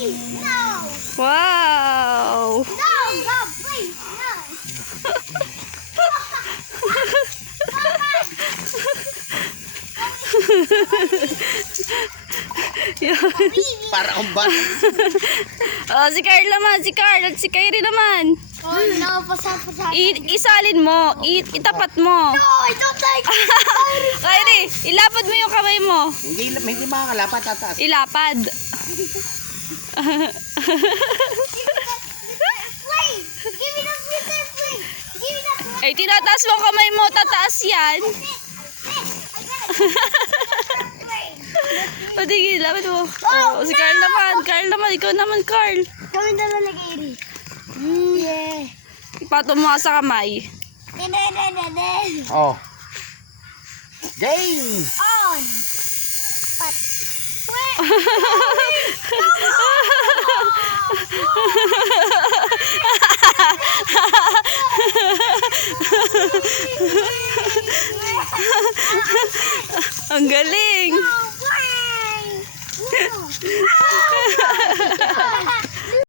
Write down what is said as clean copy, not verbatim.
please, no. Wow! No, God, please, no. Para akong bat. Oh, si Carl naman, si Carl at si Kyrie naman. Oh, no, pasa. Isalin mo, itapat mo. No, I don't like it. Kyrie, ilapad mo yung kamay mo. Hindi makakalapat tataas. Ilapad. Please, give me the sweeter, please. Give me the sweeter. Ay, tinataas mo ang kamay mo, tataas yan. O, tigil, lapad mo. Oh, si Carl naman, ikaw naman, Carl. Kami dala nag-iri. Yeah. Ipatong mo nga sa kamay. Oh. Game! On. Pat. Wait. Ang galing!